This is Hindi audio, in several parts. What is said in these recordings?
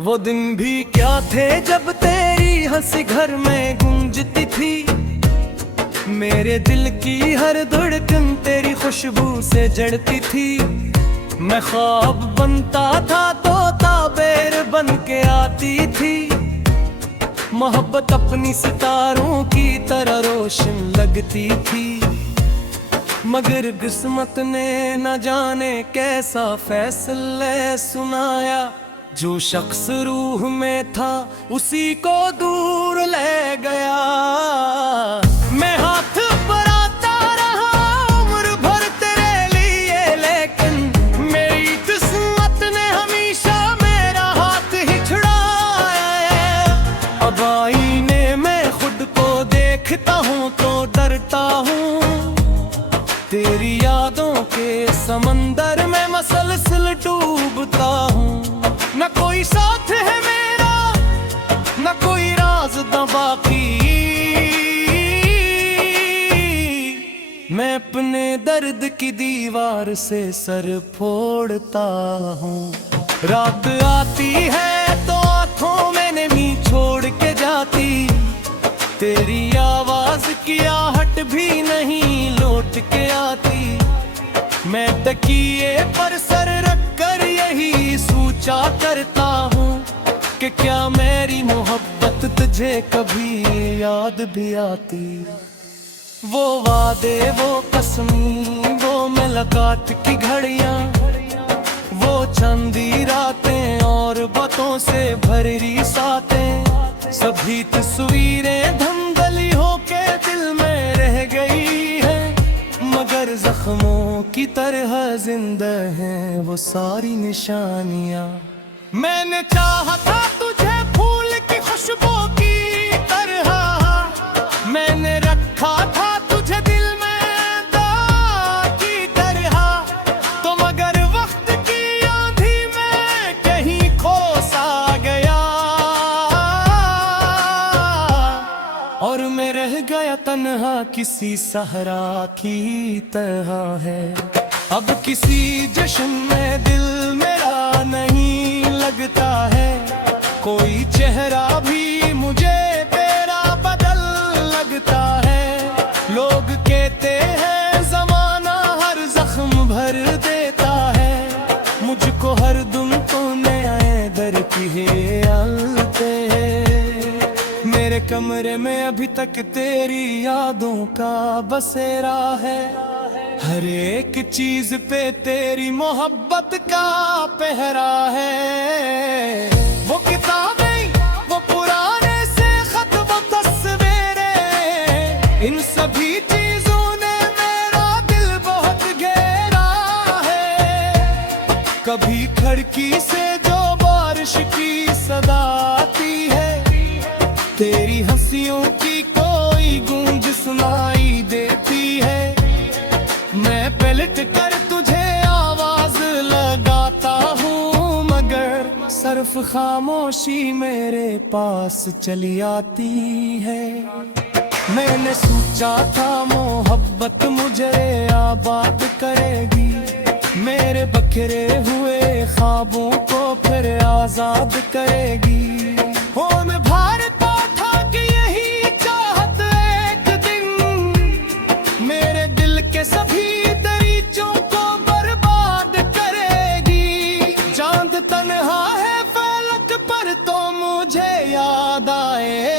वो दिन भी क्या थे जब तेरी हंसी घर में गूंजती थी। मेरे दिल की हर धड़कन तेरी खुशबू से जड़ती थी। मैं ख्वाब बनता था तो ताबेर बन के आती थी। मोहब्बत अपनी सितारों की तरह रोशन लगती थी। मगर किस्मत ने न जाने कैसा फैसला सुनाया। जो शख्स रूह में था उसी को दूर ले गया। मैं हाथ बढ़ाता रहा उम्र भर तेरे लिए, लेकिन मेरी किस्मत ने हमेशा मेरा हाथ ही छुड़ाया। अब आईने में खुद को देखता हूँ तो डरता हूँ। तेरी यादों के समंदर में मसलसल डूबता हूँ। न कोई साथ है मेरा, न कोई राज बाकी। मैं अपने दर्द की दीवार से सर फोड़ता हूँ। रात आती है तो आंखों में नमी छोड़ के जाती। तेरी आवाज की आहट भी नहीं लौट के आती। मैं तकिए पर सर रख कर यही सोचा करता हूँ कि क्या मेरी मोहब्बत तुझे कभी याद भी आती। वो वादे, वो कसमी, वो मुलाकात की घड़ियाँ, वो चंदी रातें और बातों से भरी सातें, सभी तस्वीरें धंधली होके दिल में रह गई है। मगर जख्मों की तरह जिंदा हैं वो सारी निशानियाँ। मैंने चाहा था तुझे फूल की खुशबू की तरह, मैंने रखा था तुझे दिल में दाग की तरह। तो मगर वक्त की आंधी में कहीं खो सा गया और मैं रह गया तन्हा किसी सहरा की तरह है। अब किसी जश्न में दिल मेरा नहीं लगता है। कोई चेहरा भी मुझे तेरा बदल लगता है। लोग कहते हैं जमाना हर जख्म भर देता है। मुझको हर दुम तो नए दर की हियालते हैं। मेरे कमरे में अभी तक तेरी यादों का बसेरा है। हर एक चीज पे तेरी मोहब्बत का पहरा है। वो किताबें, वो पुराने से खत, वो तस्वीरें, इन सभी चीजों ने मेरा दिल बहुत घेरा है। कभी खिड़की से जो बारिश की सदा आती है, तेरी हंसियों की कोई गूंज सुनाई देती है। मैं पलट कर तुझे आवाज लगाता हूँ, मगर सिर्फ खामोशी मेरे पास चली आती है। मैंने सोचा था मोहब्बत मुझे आबाद करेगी। मेरे बखरे हुए ख्वाबों को फिर आजाद करेगी। हो मैं भारता था कि यही चाहत एक दिन मेरे दिल के सभी दरीचों को बर्बाद करेगी। चांद तन्हा है फलक पर तो मुझे याद आए।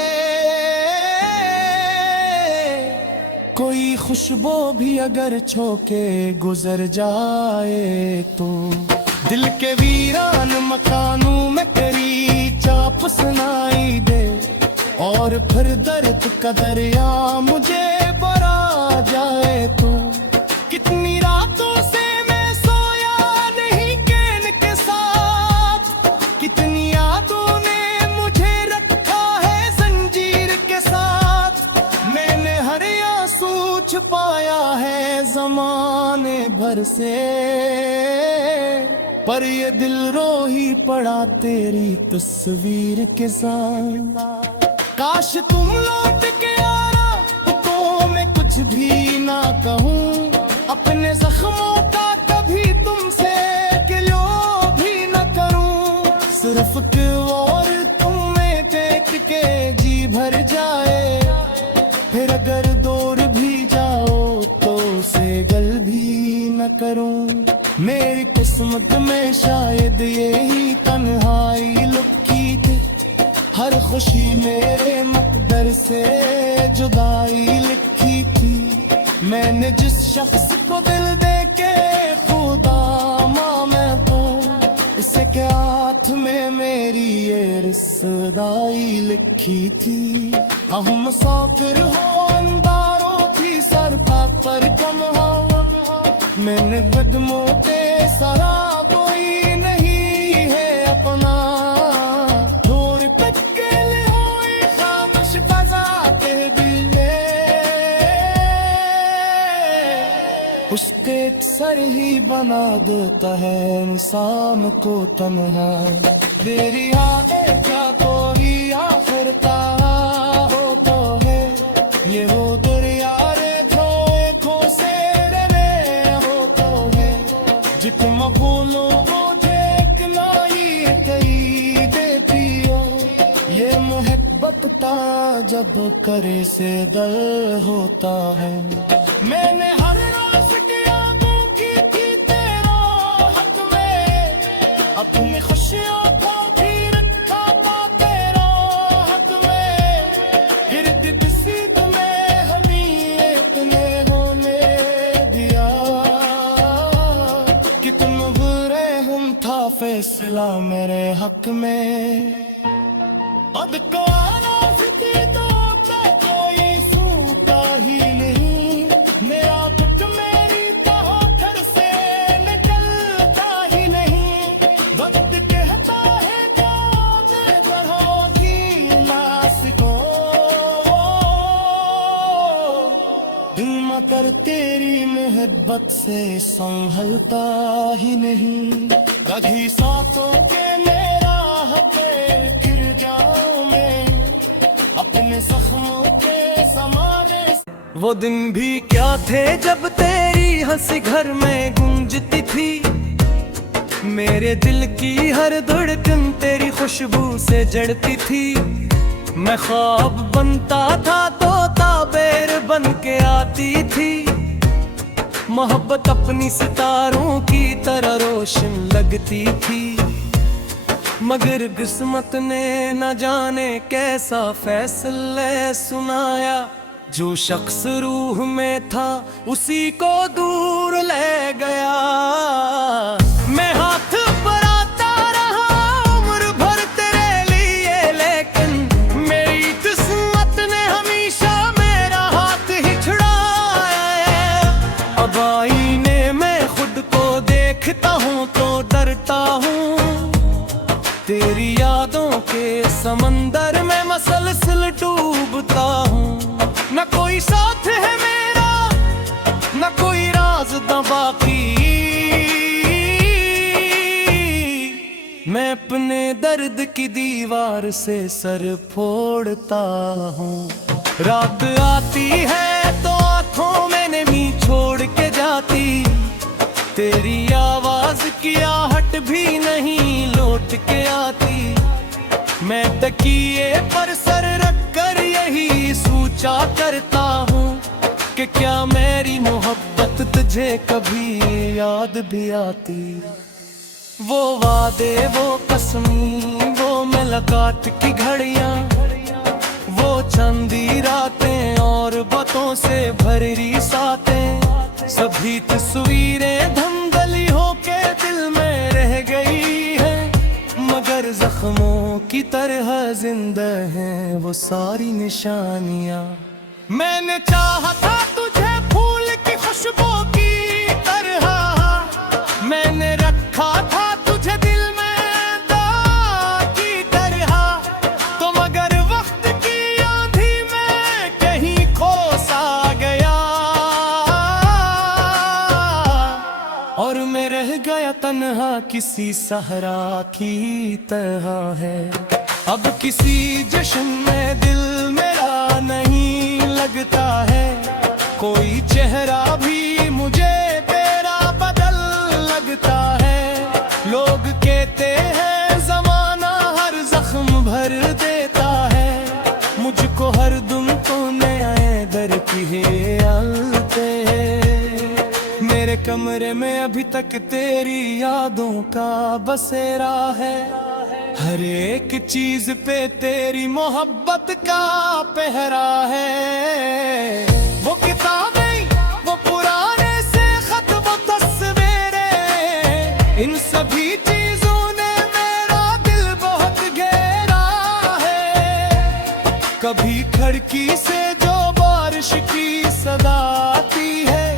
कोई खुशबू भी अगर छोके गुजर जाए तो दिल के वीरान मकानों में तेरी चाप सुनाई दे। और फिर दर्द का दरिया मुझे भरा जाए तो कितनी रातों से मैं सोया नहीं कैन के साथ। कितनी यादों ने मुझे रखा है जंजीर के साथ। मैंने हर आंसू छुपाया है जमाने भर से, पर ये दिल रो ही पड़ा तेरी तस्वीर के साथ। काश तुम लौट के आना तो मैं कुछ भी ना कहूँ। अपने जख्मों का कभी तुमसे गिलो भी न करूँ। सिर्फ और तुम में देख के जी भर जाए, फिर अगर दूर भी जाओ तो उसे गल भी न करूं। मेरी किस्मत में शायद यही तन्हाई लिखी थी, हर खुशी मेरे मकदर से जुदाई लिखी थी। मैंने जिस शख्स को दिल दे के खुदा मैं तो, इसे के हाथ में मेरी ये रिश्तेदारी लिखी थी। हम मुसाफिर हो अंधारों की सर पर कम हो, मैंने कदमों पे सारा कोई नहीं है अपना। दूर तक के लिए खामोश फजा के दिल में, उसके सर ही बना देता है इंसान को तन्हा। तेरी यादें क्या कोई आखिरता हो तो है, ये वो दरिया रे जो आँखों से रे हो तो है। जितना बोलो वो देखना ही कहीं देती हो, ये मोहब्बत था जब करे से दर होता है। मैंने हर रात के यादों की थी तेरा हक में, अपनी खुशियों को भी रखा था तेरा हक में। गिरद दिसीद में हमी इतने होने दिया, कितना बुरे हम था फैसला मेरे हक में। अब को आना फिर तो कोई सूता ही नहीं, मेरा गुट मेरी तहों से निकलता ही नहीं। वक्त कहता है क्या बेदरोगी लाश को, दिल मगर तेरी मोहब्बत से संभलता ही नहीं। कभी सांसों के मेरा हक़ गिर जाऊं मैं, अपने जख्मों के समाने। वो दिन भी क्या थे जब तेरी हंसी घर में गूंजती थी, मेरे दिल की हर धड़कन तेरी खुशबू से जड़ती थी। मैं ख्वाब बनता था तो ताबेर बन के आती थी, मोहब्बत अपनी सितारों की तरह रोशन लगती थी। मगर किस्मत ने न जाने कैसा फैसला सुनाया, जो शख्स रूह में था उसी को दूर ले गया। मैं हाथ बढ़ाता रहा उम्र भर तेरे लिए, लेकिन मेरी किस्मत ने हमेशा मेरा हाथ ही छुड़ाया। अब आईने में खुद को देखता हूँ तो डरता हूँ, तेरी यादों के समंदर में मसलसल डूबता हूँ। न कोई साथ है मेरा, न कोई राज बाकी, मैं अपने दर्द की दीवार से सर फोड़ता हूँ। रात आती है तो आँखों में नमी छोड़ के जाती, तेरी आवाज की आहट भी नहीं लौट के आती। मैं तकिए पर सर रख कर यही सोचा करता हूँ कि क्या मेरी मोहब्बत तुझे कभी याद भी आती। वो वादे, वो कसमी, वो मुलाकात की घड़ियाँ, वो चंदी रातें और बातों से भरी सातें, सभी तस्वीरें धंधली होके दिल में रह गई है। मगर जख्मों की तरह जिंदा हैं वो सारी निशानियाँ। मैंने चाहा था तुझे फूल की खुशबू की तरह, मैंने रखा था तुझे दिल में दाग की तरह, तो मगर वक्त की आंधी में कहीं खो सा गया, और मैं रह गया तन्हा किसी सहरा की तरह है। अब किसी जश्न में दिल मेरा नहीं लगता है, कोई चेहरा भी मुझे तेरा बदल लगता है। लोग कहते हैं जमाना हर कमरे में अभी तक तेरी यादों का बसेरा है। हर एक चीज पे तेरी मोहब्बत का पहरा है। वो किताबें, वो पुराने से खत, वो तस्वीरें, इन सभी चीजों ने मेरा दिल बहुत घेरा है। कभी खिड़की से जो बारिश की सदा आती है,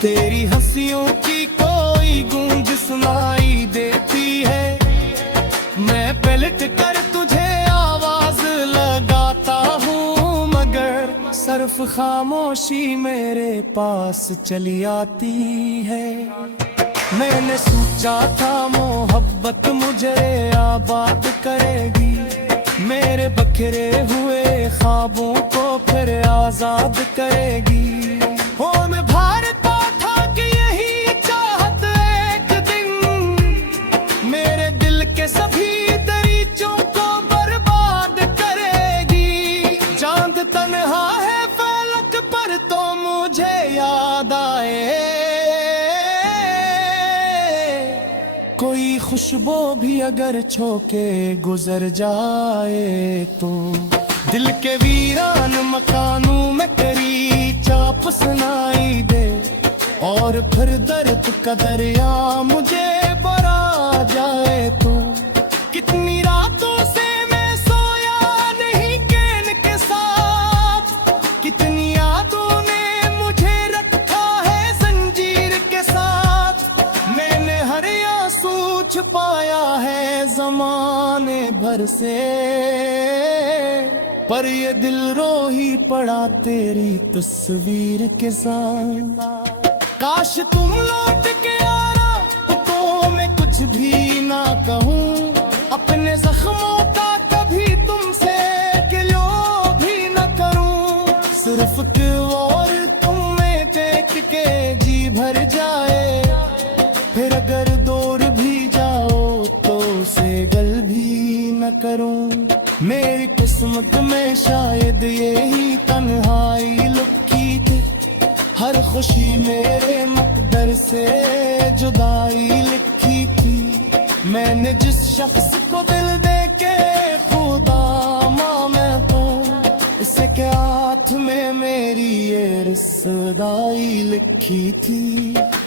तेरी हंसियों की कोई गूंज सुनाई देती है। मैं पलट कर तुझे आवाज लगाता हूँ, मगर सिर्फ खामोशी मेरे पास चली आती है। मैंने सोचा था मोहब्बत मुझे आबाद करेगी, मेरे बखरे हुए ख्वाबों को फिर आजाद करेगी। हो मैं भारता था कि यही चाहत एक दिन मेरे दिल के सभी दरीचों को बर्बाद करेगी। चांद तन्हा है फलक पर तो मुझे याद आए, कोई खुशबू भी अगर छोके गुजर जाए तो दिल के वीरान मकानों में तेरी चाप सुनाई दे, और फिर दर्द का दरिया मुझे भरा जाए तो। कितनी रातों से मैं सोया नहीं कैन के साथ, कितनी यादों ने मुझे रखा है जंजीर के साथ। मैंने हर आंसू छुपाया है जमाने भर से, पर ये दिल रो ही पड़ा तेरी तस्वीर के साथ। काश तुम लौट के आना तो मैं कुछ भी ना कहूँ, अपने जख्मों का कभी तुमसे गिलो भी न करूँ। सिर्फ और तुम्हें देख के जी भर जाए, फिर अगर दूर भी जाओ तो उसे गल भी न करूँ। मेरी किस्मत में शायद यही तन्हाई लिखी थी, हर खुशी मेरे मुकद्दर से जुदाई लिखी थी। मैंने जिस शख्स को दिल दे के खुदा मैं तो, इससे के हाथ में मेरी ये रिश्तेदारी लिखी थी।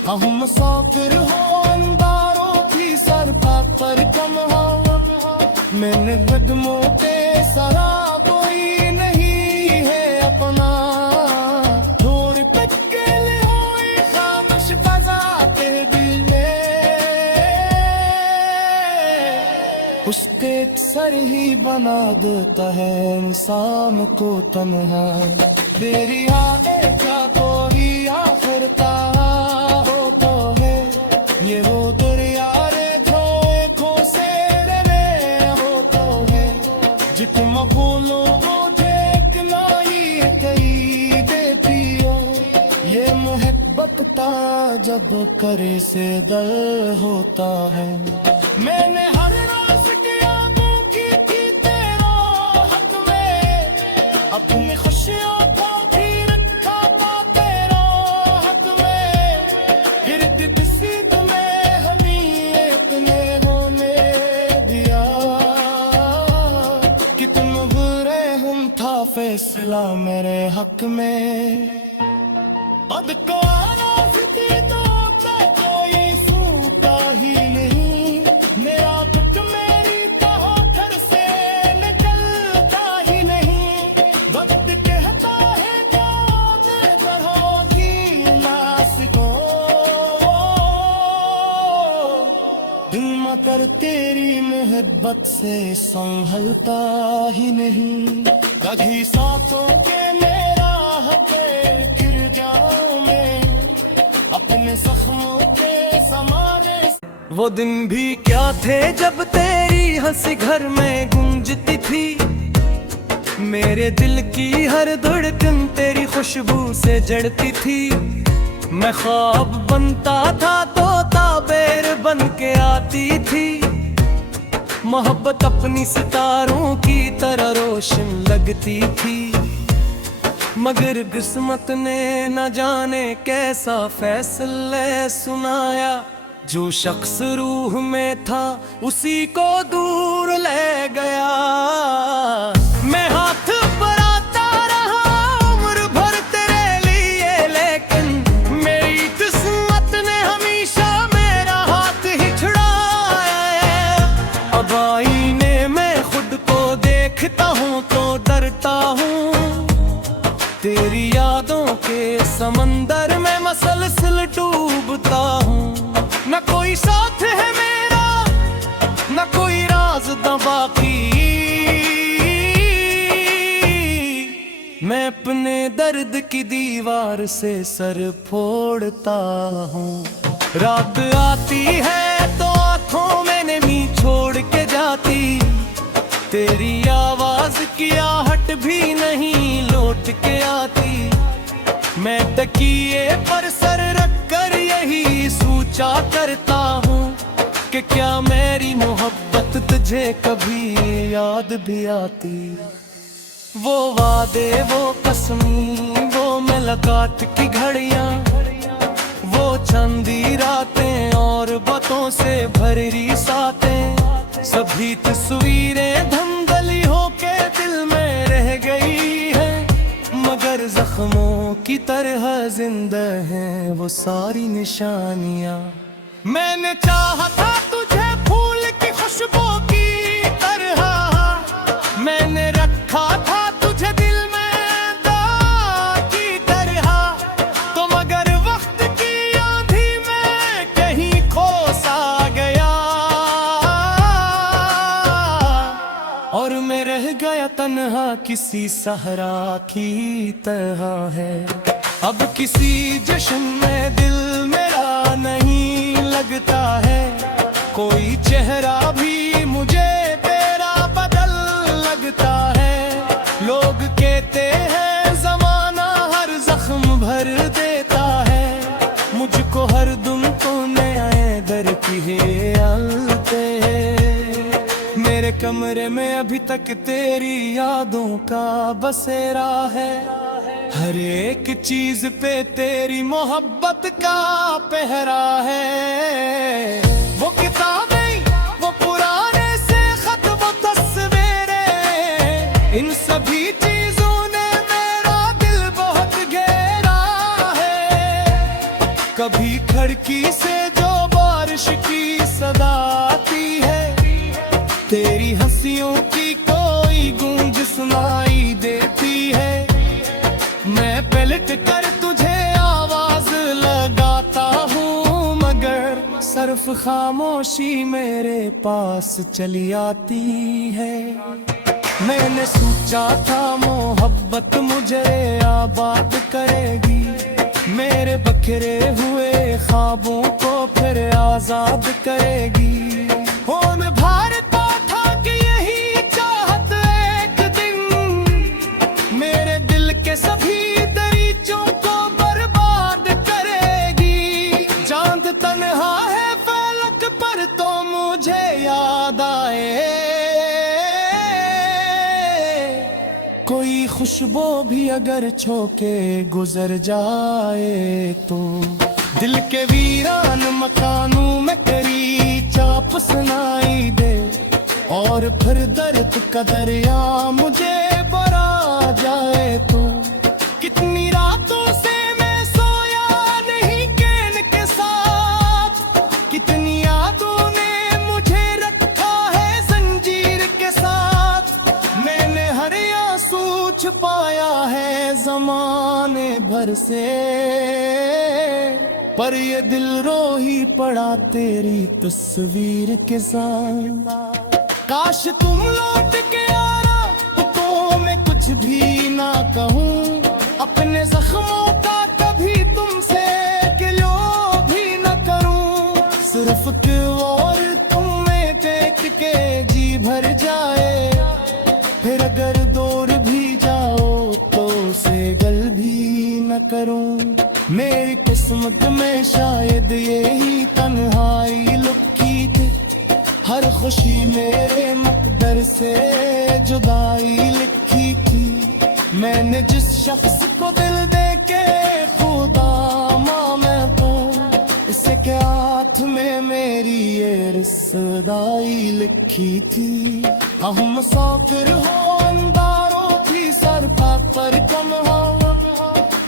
हम मुसाफिर हो अंधारों की सर पर कम हो, मैंने कदमों पे सरा कोई नहीं है अपना। दूर तक के लिए हुई खामोश फजा तेरे दिल में, उसके सर ही बना देता है इंसान को तन्हा। तेरी यादें क्या कोई आखिरता हो तो है, ये वो दरिया बोलो वो देखना ही कही देती हो। ये मोहब्बत ता जब करे से दल होता है। मैंने हर रोज की यादों की थी तेरा हक में, अपनी खुशियों को भी रखा था तेरा हक में। गिरद दिसीद में हमी इतने होने दिया, कितना बुरे हम था फैसला मेरे हक में। अब को आना फिती तो कोई सूता ही नहीं, मेरा दुख मेरी घर से निकलता ही नहीं। वक्त कहता है क्या होगी नास को, मगर तेरी मोहब्बत से संभलता ही नहीं। कभी सांसों के मेरा गिर जाऊं मैं अपने जख्मों के समाने। वो दिन भी क्या थे जब तेरी हंसी घर में गूंजती थी, मेरे दिल की हर धड़कन तेरी खुशबू से जड़ती थी। मैं ख्वाब बनता था तो ताबेर बन के आती थी, मोहब्बत अपनी सितारों की तरह रोशन लगती थी। मगर किस्मत ने न जाने कैसा फैसले सुनाया, जो शख्स रूह में था उसी को दूर ले गया। मैं हाथ बढ़ाता रहा उम्र भर तेरे लिए, लेकिन मेरी किस्मत ने हमेशा मेरा हाथ ही छुड़ाया। अब आईने में खुद को देखता हूँ तो डरता हूँ, तेरी यादों के समंदर में मसलसल डूबता हूँ। न कोई साथ है मेरा, न कोई राज बाकी, मैं अपने दर्द की दीवार से सर फोड़ता हूँ। रात आती है तो आंखों में नमी छोड़ के जाती, तेरी आवाज की आहट भी नहीं लौट के आती। मैं तकिए पर सर रख कर यही सोचा करता हूँ कि क्या मेरी मोहब्बत तुझे कभी याद भी आती। वो वादे, वो कसमी, वो मुलाकात की घड़ियाँ, वो चंदी रातें और बातों से भरी सातें, सभी तस्वीरें धंधली होके दिल में रह गई है, मगर जख्मों की तरह जिंदा हैं वो सारी निशानियाँ। मैंने चाहा था तुझे फूल की खुशबू की तरह, मैंने रखा था तुझे दिल में दाग की तरह, तो मगर वक्त की आंधी में कहीं खो सा गया, और मैं रह गया तन्हा किसी सहरा की तरह है। अब किसी जश्न में दिल मेरा नहीं लगता है, कोई चेहरा भी मुझे तेरा बदल लगता है। लोग कहते हैं जमाना हर जख्म भर देता है, मुझको हर दुम तो नए दर की हियालते हैं। मेरे कमरे में अभी तक तेरी यादों का बसेरा है, हर एक चीज पे तेरी मोहब्बत का पहरा है। वो किताबें, वो पुराने से खत, वो तस्वीरें, इन सभी चीजों ने मेरा दिल बहुत घेरा है। कभी खिड़की से जो बारिश की सदा आती है, तेरी हंसियों की कोई गूंज सुनाई देती है। मैं पलट कर तुझे आवाज लगाता हूँ, मगर सिर्फ खामोशी मेरे पास चली आती है। मैंने सोचा था मोहब्बत मुझे आबाद करेगी, मेरे बखरे हुए ख्वाबों को फिर आजाद करेगी। हो मैं भारता था कि यही चाहत एक दिन मेरे दिल के सभी दरीचों को बर्बाद करेगी। चांद तन्हा है फलक पर तो मुझे याद आए, कोई खुशबू भी अगर छोके गुजर जाए तो दिल के वीरान मकानों में करी चाप सुनाई दे, और फिर दर्द का दरिया मुझे बरा जाए तो। कितनी रातों से मैं सोया नहीं कैन के साथ, कितनी यादों ने मुझे रखा है जंजीर के साथ। मैंने हर आंसू छुपाया है जमाने भर से, पर ये दिल रो ही पड़ा तेरी तस्वीर के साथ। काश तुम लौट के आना तो मैं कुछ भी ना कहूँ, अपने जख्मों का कभी तुमसे गिलो भी न करूँ। सिर्फ और तुम में टेक के जी भर जाए, फिर अगर दूर भी जाओ तो उसे गल भी न करूँ। मेरी किस्मत में शायद यही तन्हाई लुकी थी, हर खुशी मेरे मकदर से जुदाई लिखी थी। मैंने जिस शख्स को दिल दे के खुदा माँ मैं तो इसे के हाथ में मेरी ये रिश्तेदारी लिखी थी। हम मुसाफिर हो अंधारों थी सर पर कम हो,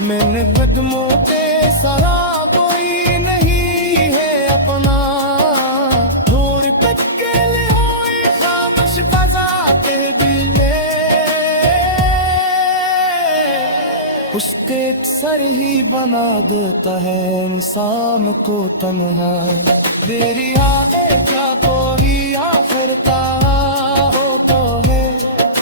मैंने कदमों पे सरा कोई नहीं है अपना। दूर तक के लिए हुई खामोश फजा के दिल में उसके सर ही बना देता है इंसान को तन्हा। तेरी यादें क्या कोई आखिरता हो तो है,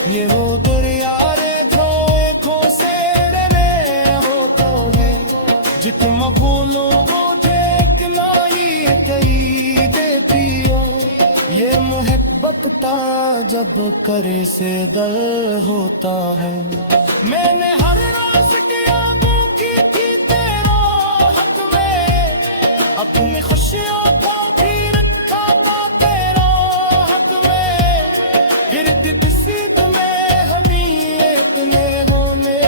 ये वो दरिया रे जो आँखों से रे हो तो है। जितना भूलो मुझे इतना ही कही देती हो, ये मोहब्बत ता जब करे से दर होता है। मैंने हर रात के यादों की थी तेरा हक में, अपनी खुशियों को भी रखा था तेरा हक में। फिर दिसीद में हमी इतने होने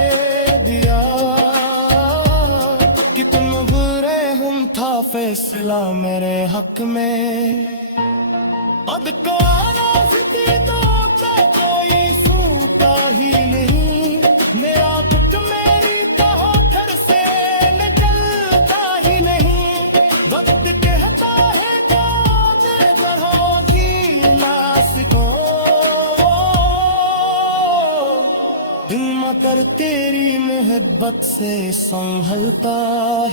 दिया, कितना बुरे हम था फैसला मेरे हक में। अब को आना फिती तो कोई सूता ही नहीं, मेरा दुख मेरी तहों से निकलता ही नहीं। वक्त कहता है क्या बेहतर होगी लाश को, दिल मगर तेरी मोहब्बत से संभलता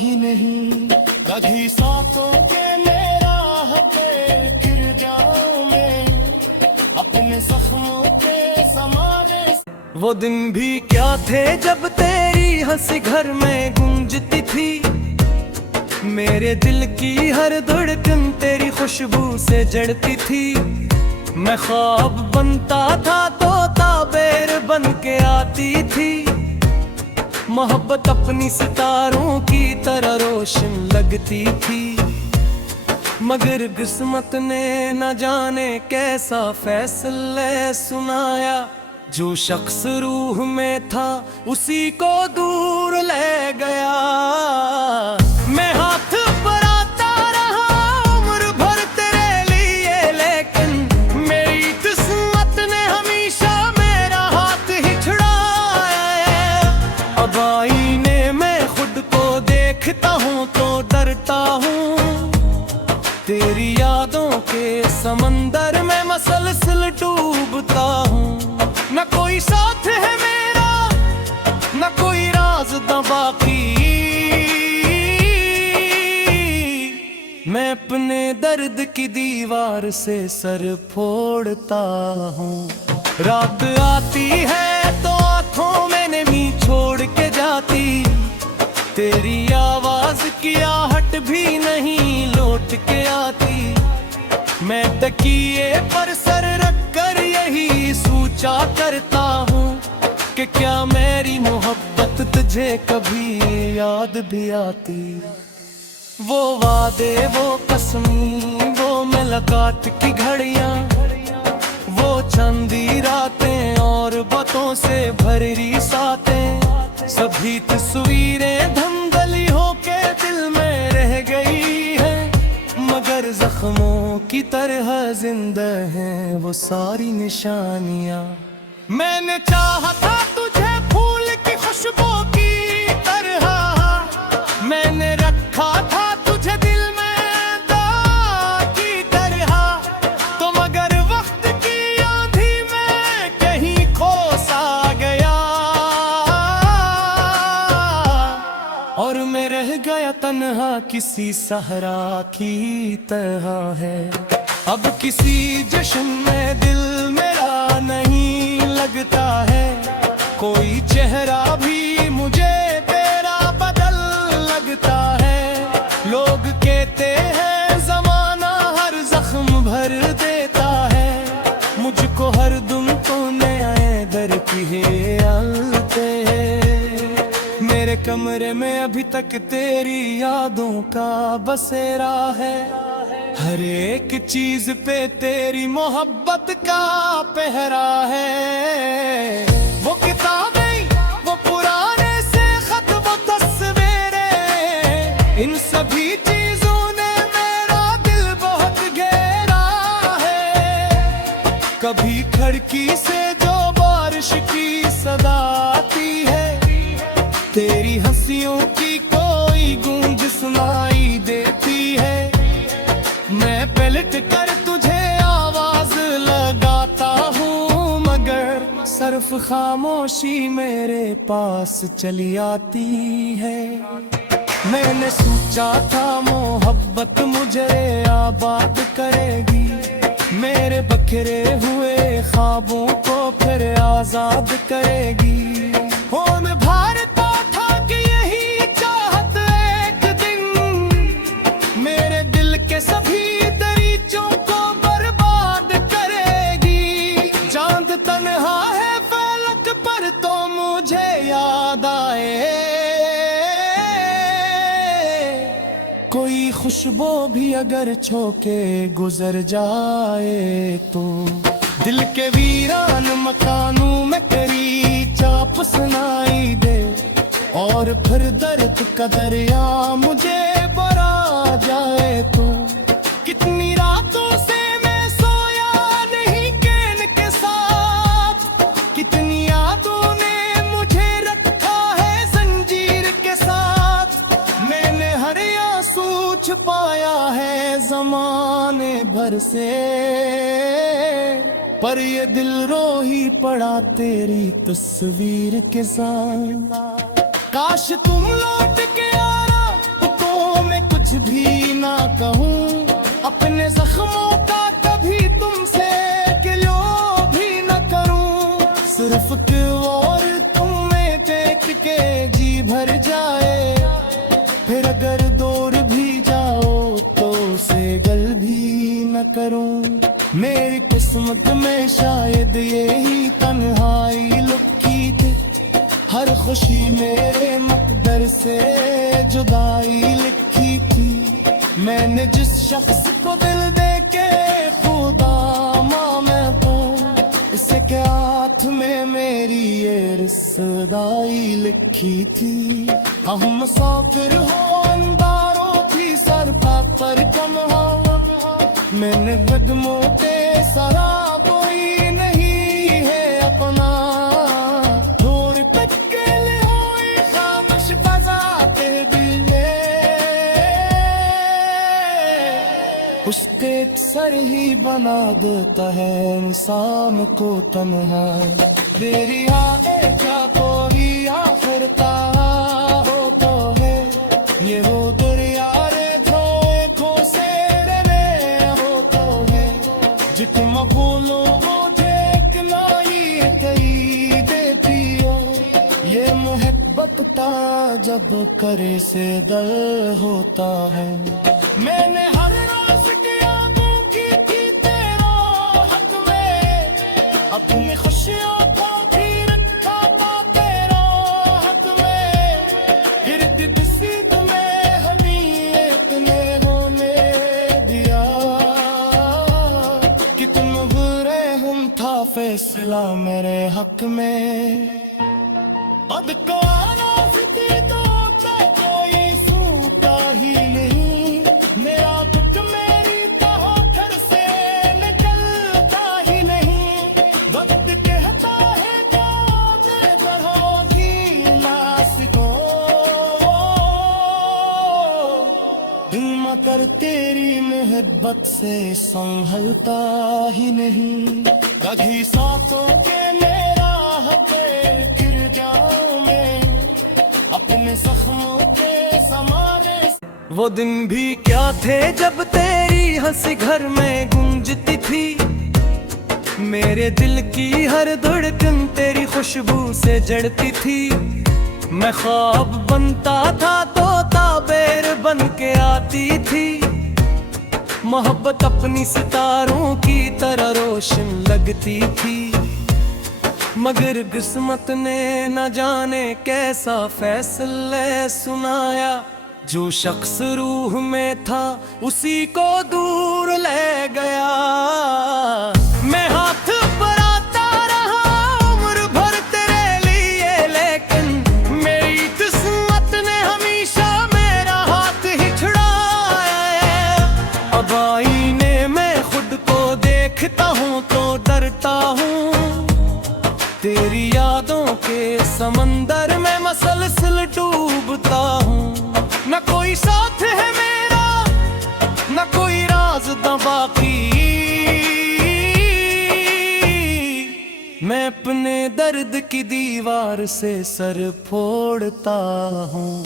ही नहीं। कभी सांसों के मेरा हक़ गिर जाऊं मैं अपने जख्मों के समाने। वो दिन भी क्या थे जब तेरी हंसी घर में गूंजती थी, मेरे दिल की हर धड़कन तेरी खुशबू से जड़ती थी। मैं ख्वाब बनता था तो ताबेर बन के आती थी, मोहब्बत अपनी सितारों की तरह रोशन लगती थी। मगर किस्मत ने न जाने कैसा फैसला सुनाया, जो शख्स रूह में था उसी को दूर ले गया। मैं हाथ बढ़ाता रहा उम्र भर तेरे लिए, लेकिन मेरी किस्मत ने हमेशा मेरा हाथ ही छुड़ाया है। अब आईने में खुद को देखता हूँ तो डरता हूँ, तेरी यादों के समंदर में मसलसल डूबता हूँ। न कोई साथ है मेरा न कोई राज बाकी, मैं अपने दर्द की दीवार से सर फोड़ता हूँ। रात आती है तो आँखों में नमी छोड़ के जाती, तेरी आवाज की आहट भी नहीं लौट के आती। मैं तकिए पर सर रख कर यही सोचा करता हूँ कि क्या मेरी मोहब्बत तुझे कभी याद भी आती। वो वादे वो कसमी वो मुलाकात की घड़ियाँ, वो चंदी रातें और बातों से भरी सातें, सभी तस्वीरें धंधली होके दिल में रह गई है। मगर जख्मों की तरह जिंदा हैं वो सारी निशानियाँ। मैंने चाहा था तुझे फूल की खुशबू की तरह, मैंने रखा था तुझे दिल में दाग की तरह, तो मगर वक्त की आंधी में कहीं खो सा गया, और मैं रह गया तन्हा किसी सहरा की तरह है। अब किसी जश्न में दिल मेरा नहीं लगता है, कोई चेहरा भी मुझे तेरा बदल लगता है। लोग कहते हैं जमाना हर जख्म भर देता है, मुझको हर दुम तो नए दर की हियालते हैं। मेरे कमरे में अभी तक तेरी यादों का बसेरा है, हर एक चीज पे तेरी मोहब्बत का पहरा है। वो किताबें मेरी खिड़की से जो बारिश की सदा आती है, तेरी हंसियों की कोई गूंज सुनाई देती है। मैं पलट कर तुझे आवाज लगाता हूँ, मगर सिर्फ खामोशी मेरे पास चली आती है। मैंने सोचा था मोहब्बत मुझे आबाद करेगी, मेरे बखरे हुए ख्वाबों को फिर आजाद करेगी। हो मैं भारता था कि यही चाहत एक दिन मेरे दिल के सभी दरीचों को बर्बाद करेगी। चांद तन्हा है फलक पर तो मुझे याद आए, कोई खुशबू भी अगर छोके गुजर जाए तो दिल के वीरान मकानों में तेरी चाप सुनाई दे, और फिर दर्द का दरिया मुझे भरा जाए तो। कितनी रातों से मैं सोया नहीं कैन के साथ, कितनी यादों ने मुझे रखा है जंजीर के साथ। मैंने हर आंसू छुपाया है जमाने भर से, पर ये दिल रो ही पड़ा तेरी तस्वीर के साथ। काश तुम लौट के आना तो मैं कुछ भी ना कहूँ, अपने जख्मों का कभी तुमसे गिलो भी न करूँ। सिर्फ और तुम्हें देख के जी भर जाए, फिर अगर दूर भी जाओ तो उसे गल भी न करूं। मेरी किस्मत में शायद यही तन्हाई लिखी थी, हर खुशी मेरे मकदर से जुदाई लिखी थी। मैंने जिस शख्स को दिल दे के खुदा मांगा तो इसके हाथ में मेरी ये रिश्तेदारी लिखी थी। हम मुसाफिर हो अंधारों की सर पर कम हो, मैंने कदमों पे सारा कोई नहीं है अपना। दूर तक के लिए हुई खामोश फजा तेरे दिल में, उसके सर ही बना देता है इंसान को तन्हा। तेरी आगे क्या कोई आखिरता हो तो है, ये वो दरिया रे धोखों से रहने हो तो है। जितना बोलो वो देखना ही कही देती हो, ये मोहब्बत था जब करे से दर होता है। मैंने हर रोज की यादों की थी तेरा हक में, अपनी खुशियों को भी रखा था तेरा हक में। इर्द सिर्द में हमी इतने होने दिया, कितना बुरे हम था फैसला मेरे हक में। अब को आना फिर तो कोई सूता ही नहीं, मेरा दुख मेरी तहों घर से निकलता ही नहीं। वक्त कहता है तो बेबहोगी लाश को, मगर तेरी मोहब्बत से संभलता ही नहीं। कभी सांसों के मेरा हक़ गिर जाऊं मैं, अपने जख्मों के समाने। वो दिन भी क्या थे जब तेरी हंसी घर में गूंजती थी, मेरे दिल की हर धड़कन तेरी खुशबू से जड़ती थी। मैं ख्वाब बनता था तो ताबेर बन के आती थी, मोहब्बत अपनी सितारों की तरह रोशन लगती थी। मगर किस्मत ने न जाने कैसा फैसला सुनाया, जो शख्स रूह में था उसी को दूर ले गया। मैं हाथ बढ़ाता रहा उम्र भर तेरे लिए, लेकिन मेरी किस्मत ने हमेशा मेरा हाथ ही छुड़ाया। अब आईने में खुद को देखता हूँ तो डरता हूँ, तेरी यादों के समंदर में मसलसल डूबता हूँ। न कोई साथ है मेरा, न कोई राज बाकी, मैं अपने दर्द की दीवार से सर फोड़ता हूँ।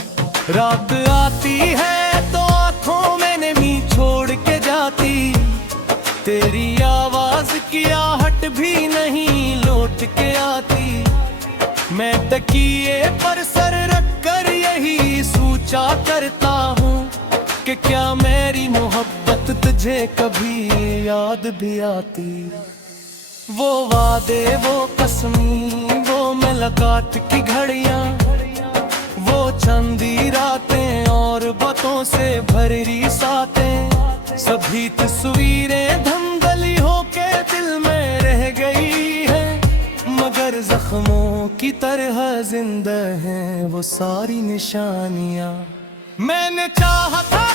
रात आती है तो आंखों में नमी छोड़ के जाती, तेरी आवाज की आहट भी नहीं लौट के आती। मैं तकिए पर सर रख कर यही सोचा करता हूँ कि क्या मेरी मोहब्बत तुझे कभी याद भी आती। वो वादे, वो कसमी, वो मुलाकात की घड़ियाँ, वो चंदी रातें और बातों से भरी सातें, सभी तस्वीरें धंधली होके दिल में रह गई है, मगर जख्मों की तरह जिंदा हैं वो सारी निशानियाँ। मैंने चाहा था